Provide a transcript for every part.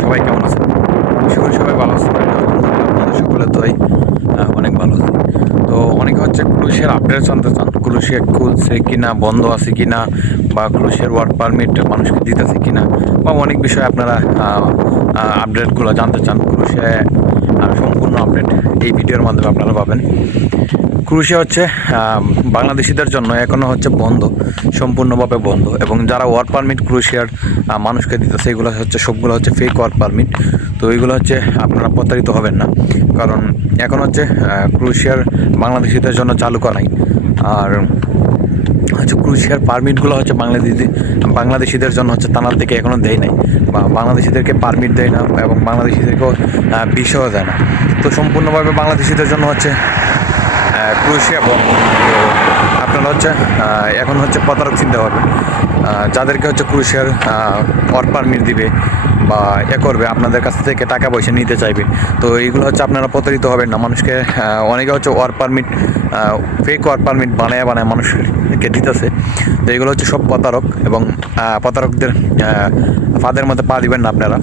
সবাই অনেক হচ্ছে ক্রুশের আপডেট জানতে চান। ক্রুশে খুলছে কিনা, বন্ধ আছে কিনা, বা ক্রুশের ওয়ার্ক পারমিট মানুষকে দিতেছে কিনা, বা অনেক বিষয়ে আপনারা আপডেটগুলো জানতে চান। ক্রুশে সম্পূর্ণ আপডেট এই ভিডিওর মাধ্যমে আপনারা পাবেন। ক্রুশে হচ্ছে বাংলাদেশিদের জন্য এখনও হচ্ছে বন্ধ, সম্পূর্ণভাবে বন্ধ। এবং যারা ওয়ার্ক পারমিট ক্রুশিয়ার মানুষকে দিতেছে, এগুলো হচ্ছে, সবগুলো হচ্ছে ফেক ওয়ার্ক পারমিট তো এইগুলো হচ্ছে আপনারা প্রতারিত হবেন না। কারণ এখন হচ্ছে ক্রুশিয়ার বাংলাদেশিদের জন্য চালু করাই। আর হচ্ছে ক্রুশিয়ার পারমিটগুলো হচ্ছে বাংলাদেশি বাংলাদেশিদের জন্য হচ্ছে তানার থেকে এখনও দেয় নাই। বা বাংলাদেশিদেরকে পারমিট দেয় না এবং বাংলাদেশিদেরকেও বিষয়ও দেয় না। তো সম্পূর্ণভাবে বাংলাদেশিদের জন্য হচ্ছে ক্রুশিয়া তো আপনারা হচ্ছে এখন হচ্ছে প্রতারক চিন্তা আহ, যাদেরকে হচ্ছে ক্রুশিয়ার ওয়ার্ক পারমিট দিবে বা এ করবে আপনাদের কাছ থেকে টাকা পয়সা নিতে চাইবে। তো এইগুলো হচ্ছে আপনারা প্রতারিত হবেন না। মানুষকে অনেকে হচ্ছে work permit fake work permit বানায় বানায় মানুষকে দিতেছে। তো এগুলো হচ্ছে সব প্রতারক এবং প্রতারকদের ফাঁদের মধ্যে পা দিবেন না আপনারা।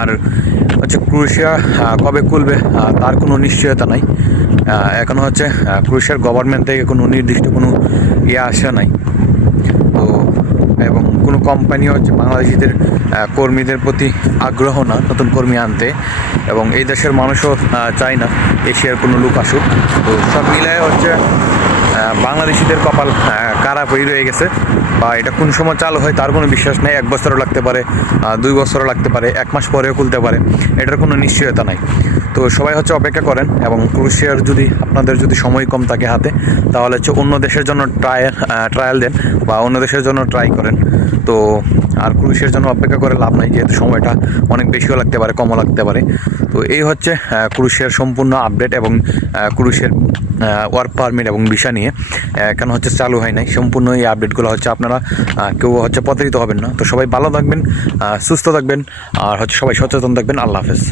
আর হচ্ছে ক্রুশিয়া কবে খুলবে তার কোনো নিশ্চয়তা নাই। আহ, এখনও হচ্ছে ক্রুশিয়ার গভর্নমেন্ট থেকে কোনো নির্দিষ্ট কোনো ইয়ে আসে নাই। তো এবং কোনো কোম্পানি হচ্ছে বাংলাদেশিদের কর্মীদের প্রতি আগ্রহ না নতুন কর্মী আনতে এবং এই দেশের মানুষও চায় না এশিয়ার কোনো লোক আসুক। তো সব মিলায় হচ্ছে বাংলাদেশিদের কপাল খারাপ হয়ে রয়ে গেছে বা এটা কোন সময় চালু হয় তার কোনো বিশ্বাস নেই। এক বছরও লাগতে পারে দুই বছরও লাগতে পারে, এক মাস পরেও খুলতে পারে। এটার কোনো নিশ্চয়তা নাই। তো সবাই হচ্ছে অপেক্ষা করেন এবং ক্রুশিয়ার যদি, আপনাদের যদি সময় কম থাকে হাতে, তাহলে হচ্ছে অন্য দেশের জন্য ট্রায়াল ট্রায়াল দেন বা অন্য দেশের জন্য ট্রাই করেন। তো আর ক্রুশের জন্য অপেক্ষা করে লাভ নাই, যেহেতু সময়টা অনেক বেশিও লাগতে পারে, কমও লাগতে পারে। তো এই হচ্ছে ক্রুশের সম্পূর্ণ আপডেট এবং ক্রুশের ওয়ার্ক পারমিট এবং ভিসা নিয়ে কেন হচ্ছে চালু হয় নাই, সম্পূর্ণ এই আপডেটগুলো হচ্ছে আপনারা কেউ হচ্ছে প্রতারিত হবেন না। তো সবাই ভালো থাকবেন সুস্থ থাকবেন, আর হচ্ছে সবাই সচেতন থাকবেন। আল্লাহ হাফেজ।